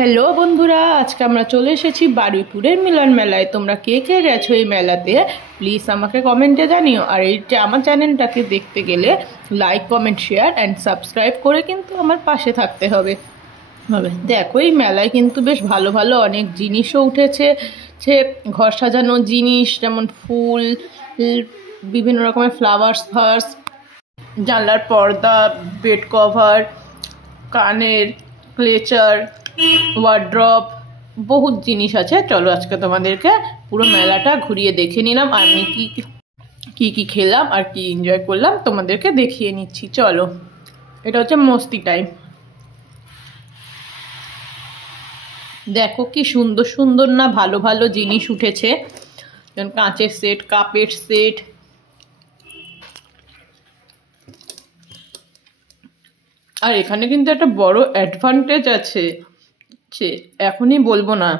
Hello বন্ধুরা, আজকে আমরা চলে এসেছি বারুইপুরের মিলন মেলায়। তোমরা কে কে গেছো এই মেলাতে প্লিজ আমাকে কমেন্টে জানিও। আর এইটা আমার চ্যানেলটাকে দেখতে গেলে like, comment, share and subscribe করে কিন্তু আমার পাশে থাকতে হবে। দেখো, এই মেলায় কিন্তু বেশ ভালো ভালো অনেক জিনিসও উঠেছে। ঘর সাজানো জিনিস, যেমন ফুল, বিভিন্ন রকমের ফ্লাওয়ার্স ভাস, জানলার পর্দা, বেড কভার, কানের ক্লেচার, ওয়ার্ড্রপ, বহুত জিনিস আছে। চলো আজকে তোমাদেরকে পুরো মেলাটা ঘুরিয়ে দেখে নিলাম। আমি কি খেলাম আর কি এনজয় করলাম তোমাদেরকে দেখিয়ে নিচ্ছি। চলো, এটা হচ্ছে মস্তি টাইম। দেখো কি সুন্দর সুন্দর না ভালো ভালো জিনিস উঠেছে, যেমন কাঁচের সেট, কাপের সেট। আর এখানে কিন্তু একটা বড় অ্যাডভান্টেজ আছে, এখনই বলবো না,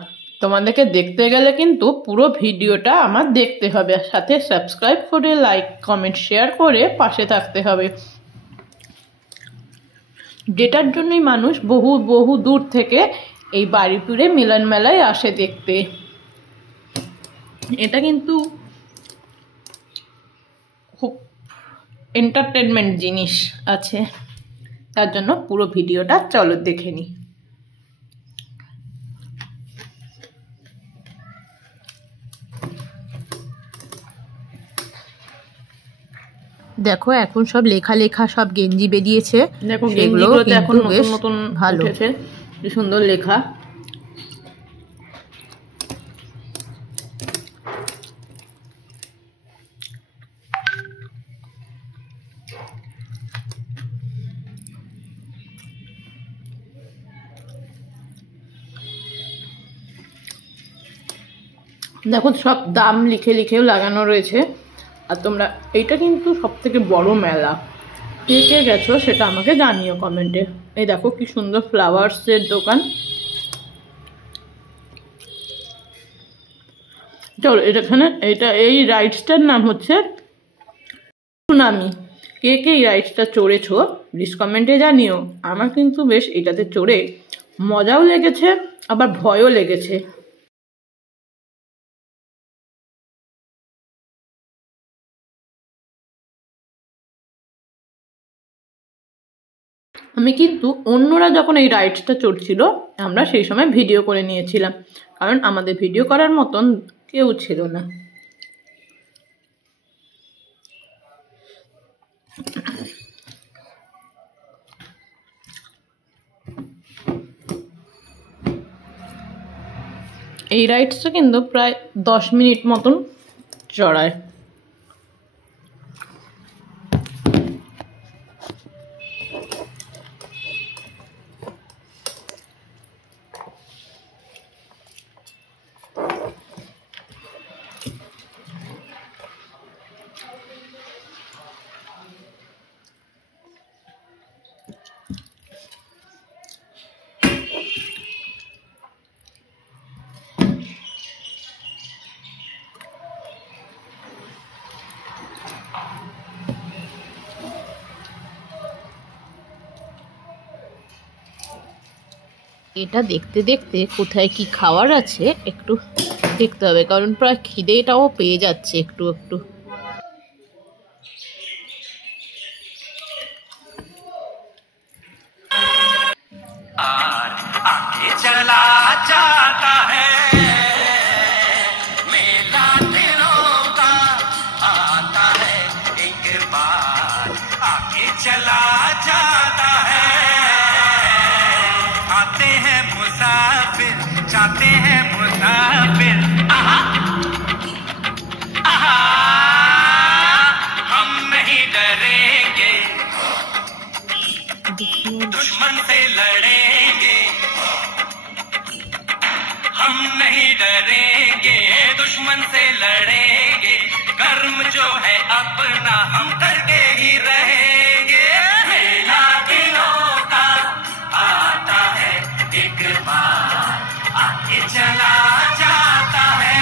তোমাদেরকে দেখতে গেলে কিন্তু পুরো ভিডিওটা আমার দেখতে হবে, সাথে সাবস্ক্রাইব করে লাইক, কমেন্ট, শেয়ার করে পাশে থাকতে হবে, যেটার জন্যই মানুষ বহু বহু দূর থেকে এই বারুইপুরে মিলন মেলায় আসে দেখতে। এটা কিন্তু খুব এন্টারটেনমেন্ট জিনিস আছে, তার জন্য পুরো ভিডিওটা চলো দেখে নিই। দেখো, এখন সব লেখা লেখা সব গেঞ্জি বেরিয়েছে। দেখো, গেঞ্জিগুলোতে এখন নতুন নতুন ভালো উঠেছে, কি সুন্দর লেখা। দেখো, সব দাম লিখে লিখেও লাগানো রয়েছে। আর তোমরা, এইটা কিন্তু সব থেকে বড় মেলা। কে কে গেছো সেটা আমাকে জানিও কমেন্টে। এই দেখো কি সুন্দর ফ্লাওয়ার্সের দোকান। চলো, এই রাইডসটার নাম হচ্ছে সুনামি। কে কে এই রাইডসটা চড়েছো প্লিজ কমেন্টে জানিও। আমার কিন্তু বেশ এটাতে চড়ে মজাও লেগেছে, আবার ভয়ও লেগেছে। আমি কিন্তু অন্যরা যখন এই রাইডসটা চড়ছিল আমরা সেই সময় ভিডিও করে নিয়েছিলাম, কারণ আমাদের ভিডিও করার মতন কেউ ছিল না। এই রাইডসটা কিন্তু প্রায় 10 মিনিট মতন চড়ায়। এটা দেখতে দেখতে কোথায় কি খাওয়ার আছে একটু দেখতে হবে, কারণ প্রায় খিদেটাও পেয়ে যাচ্ছে একটু একটু। आगे चला जाता है मेला दिलों का, आता है एक बार आगे चला जाता है। आते हैं मुसाफिर, जाते हैं मुसाफिर, आहा आहा, हम नहीं डरेंगे, दुश्मन से लड़ेंगे, हम नहीं डरेंगे, दुश्मन से लड़ेंगे, कर्म जो है अपना हम करके ही रहेंगे। मेला दिलों का आता है एक बार, आगे चला जाता है।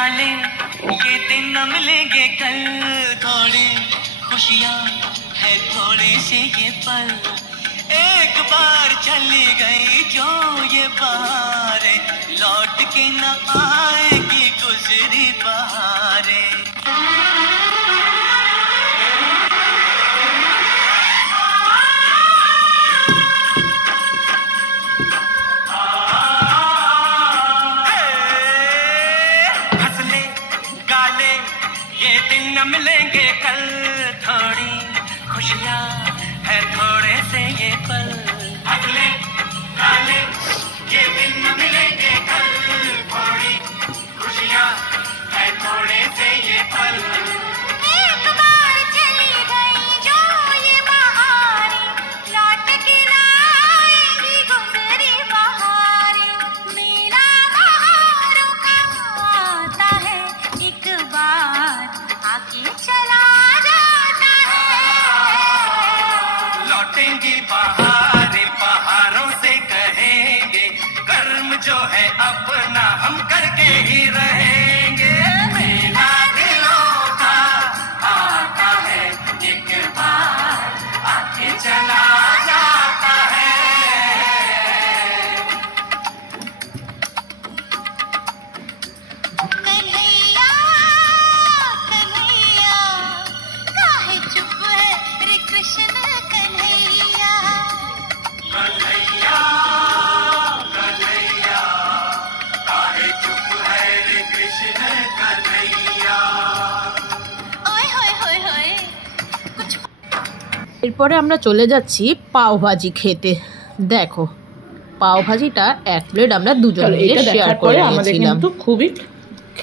काले ये दिन न मिलेंगे कल, थोड़ी खुशियाँ है थोड़े से ये पल, एक बार चली गई जो ये बहारें, लौट के न आएगी गुजरी बहारें। हंसले गाले ये दिन न मिलेंगे कल, थोड़ी खुशियाँ है थोड़े से ये पल, हंसले गाले ये दिन न मिलेंगे कल, थोड़ी खुशियाँ है थोड़े से ये पल, एक बार चली गई जो ये बहारें, लौट के ना आएंगी गुजरी बहारें। मेरा बहारों का आता है एक बार, आके चला जाता है। लौटेंगी बहारें बहारों से कहेंगे, कर्म जो है अपना हम करके ही रहेंगे। मेला दिलों का आता है एक बार, आके चला जाता है। कन्हैया कन्हैया काहे चुप है रे कृष्ण कन्हैया। कन्हैया कन्हैया काहे चुप है रे कृष्ण कन्हैया। ओए होए होए होए कुछ এরপরে আমরা চলে যাচ্ছি পাও ভাজি খেতে। দেখো পাও ভাজিটা এক প্লেট আমরা দুজন মিলে শেয়ার করে নিয়েছিলাম। খুবই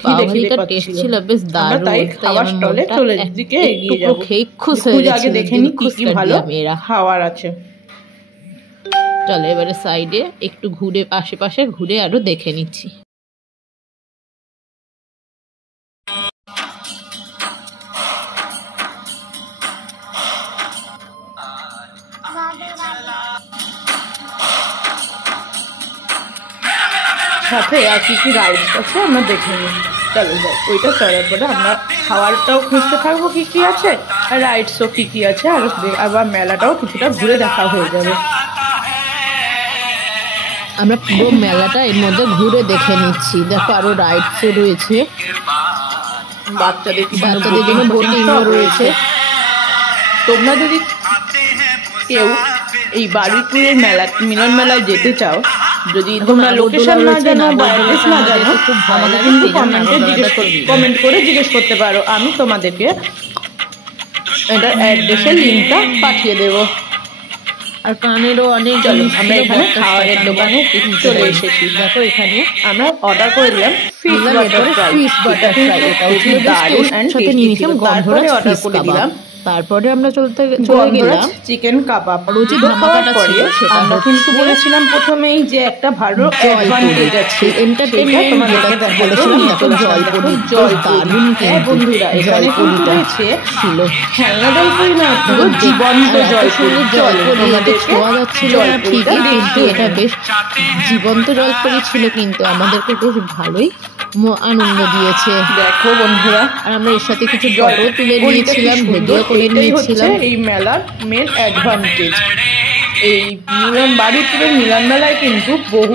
পাও ভাজিটার টেস্ট ছিল বেশ দারুণ, তাই খাওয়ার আমার স্টলে মনটা চলে দিকে এগিয়ে একটু যাবো। খেয়ে খুশ হয়ে খুঁজে গেছে। আগে দেখে নি কি কি ভালো মেয়েরা খাওয়ার আছে। চলো এবারে সাইডে একটু ঘুরে আশেপাশে ঘুরে আরো দেখে নিচ্ছি। সাথে আর কি কি রাইডস আছে আমরা দেখে নিই। চলো যাই, ওইটা চলার পরে আমরা খাওয়ারটাও খুঁজতে থাকবো কি কি আছে, আর রাইডসও কি কি আছে, আর আবার মেলাটাও কিছুটা ঘুরে দেখা হয়ে যাবে। আমরা পুরো মেলাটা এর মধ্যে ঘুরে দেখে নিচ্ছি। দেখো আরো রাইডসও রয়েছে, বাচ্চাদের বাচ্চাদের জন্য বোটিংও রয়েছে। তোমরা যদি কেউ এই বারুইপুরের মিলন মেলায় যেতে চাও, যদি তোমরা লোকেশন না জানো বা অ্যাড্রেস না জানো, আমাকে কিন্তু কমেন্ট করে জিজ্ঞেস করতে পারো, আমি তোমাদেরকে এটার অ্যাড্রেসের লিঙ্কটা পাঠিয়ে দেবো। আর কানেরও অনেক চলো জিনিস আমরা ছিল, এখানে বক্স খাবারের কানের দোকানে চলে এসেছি। দেখো এখানে আমরা অর্ডার করে দিলাম fish butter fry. Fish butter fry, এটাও ছিল দারুণ এন্ড সাথে নিয়ে নিয়েছিলাম গন্ধরাজ অর্ডার ফিশ করে কাবাব। দিলাম তারপরে আমরা চলে গেলাম চিকেন কাবাব। রুচি ধামাকাটা ছিল, সেটা আমরা হচ্ছে কিন্তু বলেছিলাম প্রথমেই যে একটা ভালো অ্যাডভান্টেজ আছে, এন্টারটেইনমেন্ট তোমাদেরকে যেটা দেখাবো। বলেছিলাম। দেখো জলপুরি দারুণ হ্যাঁ বন্ধুরা, এখানে কিন্তু জলপুরিটা রয়েছে ছিল খেলনা জলপুরি না, পুরো জীবন্ত জলপুরি। জলপুরি তোমাদেরকে ছোঁয়া যাচ্ছিল না জলপুরিটা ঠিকই, কিন্তু দেখিয়ে এটা বেশ জীবন্ত জলপুরি ছিল, কিন্তু আমাদেরকে বেশ ভালোই আনন্দ দিয়েছে। দেখো বন্ধুরা, আর আমরা এর সাথে কিছু ফটো তুলে নিয়েছিলাম, ভিডিও করে নিয়েছিলাম। এই মেলার মেন অ্যাডভান্টেজ। এই বারুইপুরের মিলন মেলায় কিন্তু বহু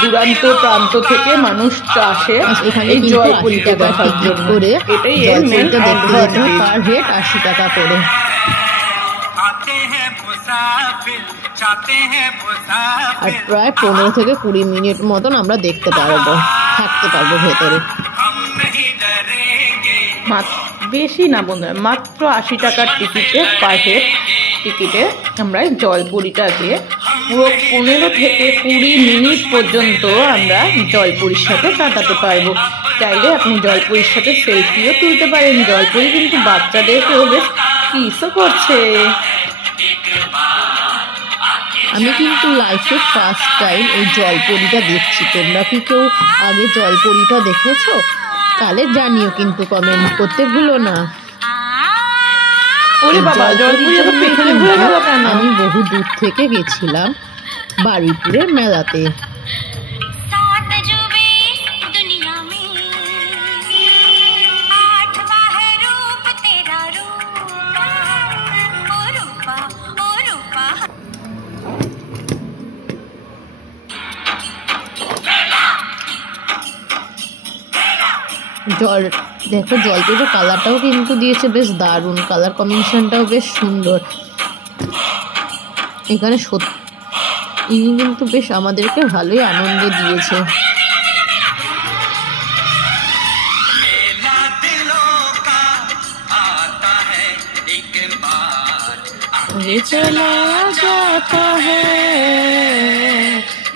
দূরান্ত প্রান্ত থেকে মানুষ আসে এখানে এই কিন্তু 80 জলপুরিটা টাকা দেখার টিকিট জন্য। করে এটাই এর মেন জলপুরিটা দেখতে যেতে হয়, অ্যাডভান্টেজ। পার হেড 80 টাকা করে। आते हैं मुसाफिर जाते हैं আর मुसाफिर, প্রায় 15 থেকে 20 মিনিট মতন আমরা দেখতে পারবো, থাকতে পারবো ভেতরে। हम नहीं डरेंगे। বেশি না বন্ধুরা, মাত্র 80 টাকার টিকিটে পার হেড টিকিটে আমরা জলপুরিটাকে পুরো 15 থেকে 20 মিনিট পর্যন্ত আমরা জলপুরির সাথে কাটাতে পারবো। চাইলে আপনি জলপুরির সাথে সেলফিও তুলতে পারেন। জলপুরি কিন্তু বাচ্চাদেরকেও বেশ কিসও করছে। আমি কিন্তু লাইফে ফার্স্ট টাইম এই জলপরিটা দেখছি। তোমরা কি কেউ আগে জলপরিটা দেখেছো? তাহলে জানিও কিন্তু, কমেন্ট করতে ভুলো না। ওরে বাবা, জলপুরি তো পেছনে ঘুরে গেল কেন? আমি বহু দূর থেকে গেছিলাম বারুইপুরের মেলাতে। साथ जो भी दुनिया में জল দেখো, জলপাইয়ের কালারটাও কিন্তু দিয়েছে বেশ দারুণ, কালার কম্বিনেশনটাও বেশ সুন্দর। এখানে ইনি কিন্তু বেশ আমাদেরকে ভালোই আনন্দ দিয়েছে। मेला दिलों का आता है एक बार, ये चला जाता है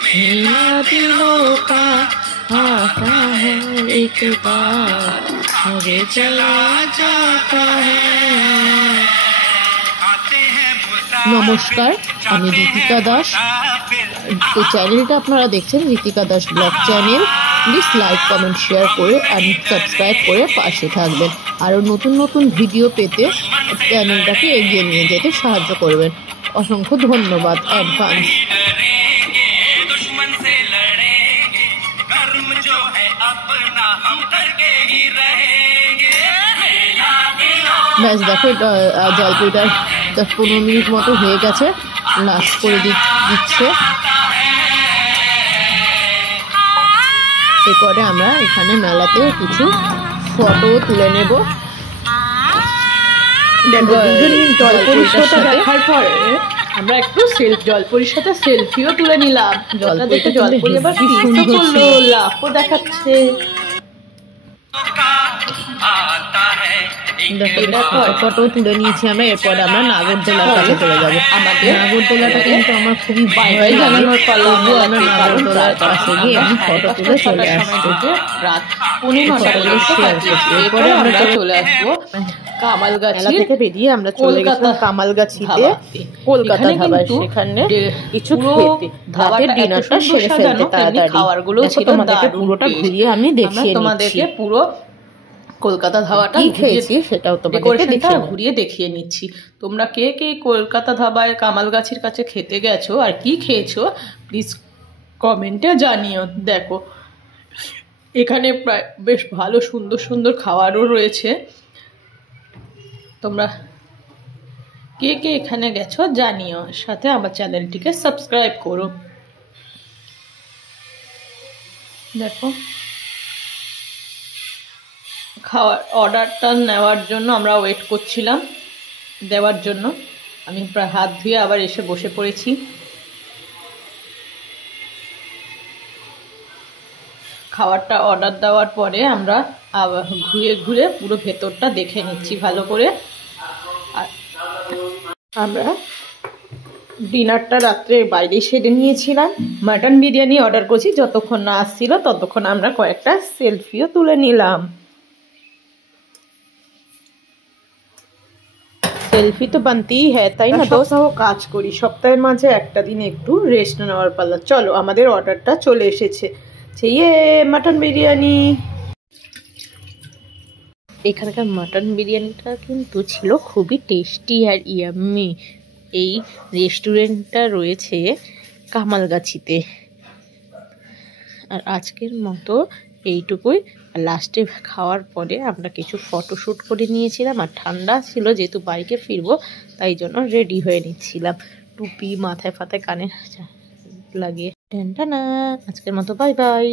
मेरा दिलों का आता है एक बार, ये चला जाता है। आते हैं নমস্কার, আমি ঋতিকা দাস। তো চ্যানেলটা আপনারা দেখছেন Ritika Das blog channel. Please like, comment, share করে আর সাবস্ক্রাইব করে পাশে থাকবেন। আরও নতুন নতুন ভিডিও পেতে চ্যানেলটাকে এগিয়ে নিয়ে যেতে সাহায্য করবেন। অসংখ্য ধন্যবাদ অ্যাডভান্স। डरेंगे, दुश्मन से लड़ेंगे, कर्म जो है अपना हम करके ही रहेंगे। मेला दिलों ব্যাস দেখো, এটা জলপাইটার 10-15 মিনিট মতো হয়ে গেছে, লাস্ট করে দিচ্ছে। এরপরে আমরা এখানে মেলাতে কিছু ফটো তুলে নেব। জলপরির সাথে দেখার পরে আমরা একটু জলপরির সাথে সেলফিও তুলে নিলাম। জলটা দেখে জলপরি এবার কি সুন্দর করলো, লাফও দেখাচ্ছে। का आता है দেখো, ফটো তুলে নিয়েছি আমরা। এরপরে আমরা নাগরদোলার কাছে চলে যাবো। আমাদের নাগরদোলাটা কিন্তু আমার খুবই ভয় ভয় জানানোর লাগে। পালা তবুও আমরা মেলাতে, কারণ নাগরদোলার কাছে গিয়ে আমি ফটো তুলে চলে আসবো। রাত 9:30 কাটিয়েছি। এরপরে আমরা চলে আসবো মেলা কামালগাছি থেকে বেরিয়ে আমরা চলে গেছিলাম কামালগাছিতে, কলকাতা ধাবায়। সেখানে কিছু খেতে, রাতের ডিনারটা সেরে ফেলতে তাড়াতাড়ি। খাবারগুলো দেখো, ছিল তোমাদেরকে দারুণ পুরোটা taste। ঘুরিয়ে আমি আমরা দেখিয়ে তোমাদেরকে নিচ্ছি। পুরো কলকাতা ধাবাটা কি খেয়েছি সেটাও তোমাদেরকে ডেকোরেশনটা দেখিয়ে নেব। ঘুরিয়ে দেখিয়ে নিচ্ছি। তোমরা কে কে কলকাতা ধাবায় কামালগাছির কাছে খেতে গেছো আর কি খেয়েছো প্লিজ কমেন্টে জানিও। দেখো, এখানে প্রায় বেশ ভালো সুন্দর সুন্দর খাবারও রয়েছে। তোমরা কে কে এখানে গেছো জানিও, সাথে আমার চ্যানেলটিকে সাবস্ক্রাইব করো। দেখো, খাওয়ার অর্ডারটা নেওয়ার জন্য আমরা ওয়েট করছিলাম দেওয়ার জন্য। আমি প্রায় হাত ধুয়ে আবার এসে বসে পড়েছি। খাবারটা অর্ডার দেওয়ার পরে আমরা আবার ঘুরে ঘুরে পুরো ভেতরটা দেখে নিচ্ছি ভালো করে। আর আমরা ডিনারটা রাত্রে বাইরে সেরে নিয়েছিলাম। মাটন বিরিয়ানি অর্ডার করছি, যতক্ষণ না আসছিল ততক্ষণ আমরা কয়েকটা সেলফিও তুলে নিলাম। সেলফি তো বানতেই হ্যাঁ, তাই না দোস্ত? সপ্তাহ কাজ করি, সপ্তাহের মাঝে একটা দিন একটু রেস্ট নেওয়ার পালা। চলো, আমাদের অর্ডারটা চলে এসেছে। ইয়ে মাটন বিরিয়ানি। এখানকার মাটন বিরিয়ানিটা কিন্তু ছিল খুবই টেস্টি আর ইয়াম্মি। এই রেস্টুরেন্টটা রয়েছে কামালগাছিতে। আর আজকের মতো এইটুকুই। লাস্টে খাওয়ার পরে আমরা কিছু ফটোশ্যুট করে নিয়েছিলাম। আর ঠান্ডা ছিল, যেহেতু বাইকে ফিরবো তাই জন্য রেডি হয়ে নিচ্ছিলাম, টুপি মাথায় ফাতায় কানে লাগিয়ে। টানা, আজকের মতো বাই বাই।